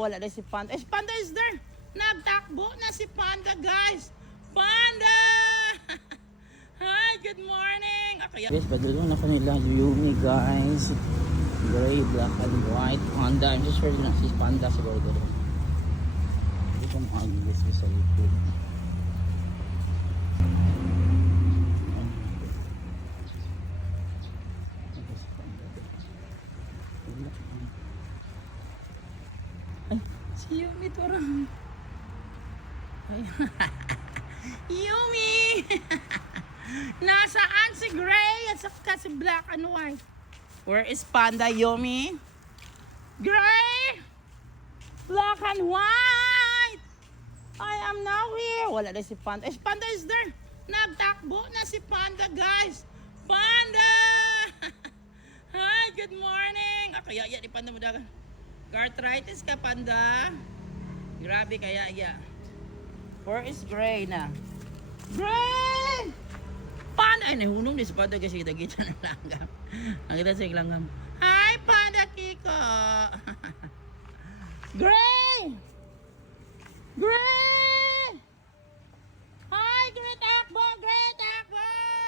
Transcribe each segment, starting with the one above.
Wala na si Panda. Si Panda is there. Nagtakbo na si Panda, guys. Panda! Hi, good morning. Guys, padulong na kanila Yumi, guys. Gray, black, and white. Panda. I'm just sure na si Panda siguro doon. Hindi ko mag-guess sa YouTube. Ay, si Yumi to rin. Yumi! Nasaan si Gray at saka si Black and White? Where is Panda, Yumi? Gray! Black and White! I am now here. Wala na si Panda. Si Panda is there. Nagtakbo na si Panda, guys. Panda! Hi, good morning. Kaya di Panda mo dagan. Arthritis ka, Panda? Grabe kaya ya. Where is Gray na? Gray! Panda! Ay, nahunong ni si Panda kasi kita-kita ng langgam. Nakita sa langgam. Hi, Panda Kiko! Gray! Gray! Hi, Gray Takbo! Gray Takbo!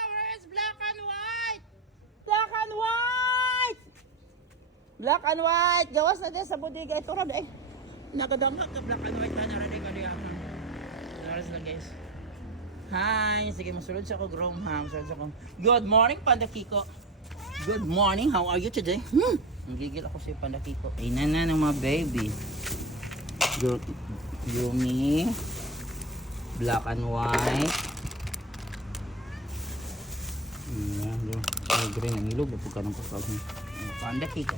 Where is Black and White? Black and White! Black and White! Gawas na din sa budiga. Ito rin eh. Nakadamag ka Black and White na narating ka niya. Oras lang, guys. Hi! Sige, masulod sa ako, Grom, ha? Masulod sa ako. Good morning, Panda Kiko. Good morning. How are you today? Nagigil ako sa Panda Kiko. Ayun na ng mga baby. Yumi. Black and white. Green ang ilog. Pagka ng kakawin. Panda Kiko.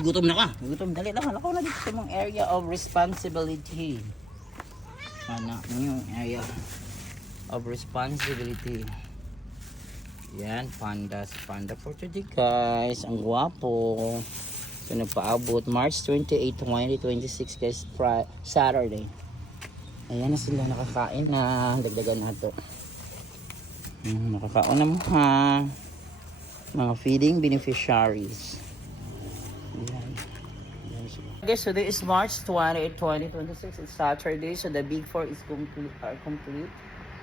Gutom na ka. Gutom. Dali lang. Lakaw na dito sa mga area of responsibility. Ano yung area of responsibility. Yan, Panda. Si Panda for today, guys. Ang gwapo. So, nagpaabot March 28, 2026, guys. Saturday. Ayan na sila nakakain na. Dagdagan na ito. Nakakaon na mo, ha. Mga feeding beneficiaries. Ayan. Okay, so this is March 28, 2026. It's Saturday, so the big four is complete.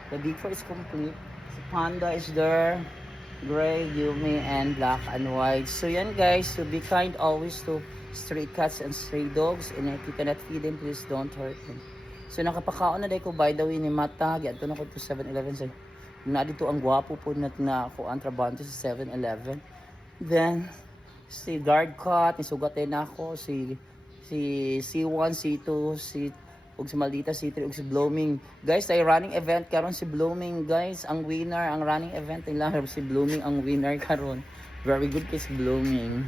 The big four is complete. So Panda is there, Gray, Yumi, and Black and White. So yan, guys, so be kind always to stray cats and stray dogs, and if you cannot feed them, please don't hurt them. So nakapakaon na day ko, by the way, ni Mata. Ganto na ko to 7-Eleven. So na dito ang gwapo po na ako ang trabaho sa 7-Eleven. Then si guard cat, nisugat din ako si C1, C2, ug si Maldita, C3, ug si Blooming. Guys, ay running event karon si Blooming, guys. Ang winner, ang running event nila si Blooming ang winner karon. Very good kay si Blooming.